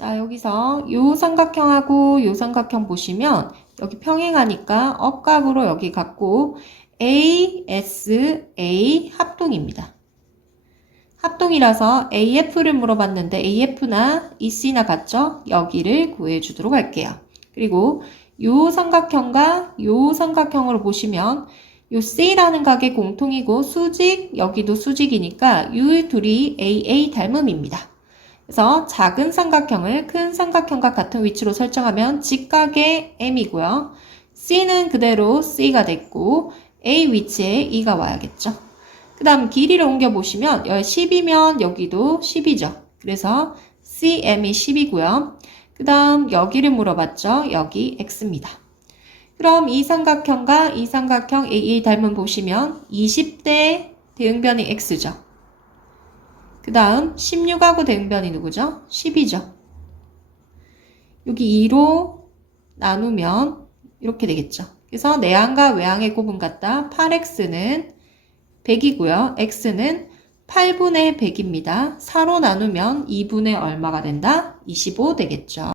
자, 여기서 요 삼각형하고 요 삼각형 보시면 여기 평행하니까 억각으로 여기 갖고 A, S, A 합동입니다. 합동이라서 AF를 물어봤는데 AF나 EC나 같죠? 여기를 구해 주도록 할게요. 그리고 요 삼각형과 요 삼각형으로 보시면 요 C라는 각의 공통이고 수직, 여기도 수직이니까 이 둘이 AA 닮음입니다. 그래서 작은 삼각형을 큰 삼각형과 같은 위치로 설정하면 직각의 M이고요. C는 그대로 C가 됐고 A 위치에 E가 와야겠죠. 그 다음 길이를 옮겨보시면 여기 10이면 여기도 10이죠. 그래서 CM이 10이고요. 그 다음 여기를 물어봤죠. 여기 X입니다. 그럼 이 삼각형과 이 삼각형 AA 닮은 보시면 20대 대응변이 X죠. 그 다음 16하고 대응변이 누구죠? 10이죠. 여기 2로 나누면 이렇게 되겠죠. 그래서 내항과 외항의 곱은 같다. 8x는 100이고요. x는 8분의 100입니다. 4로 나누면 2분의 얼마가 된다? 25 되겠죠.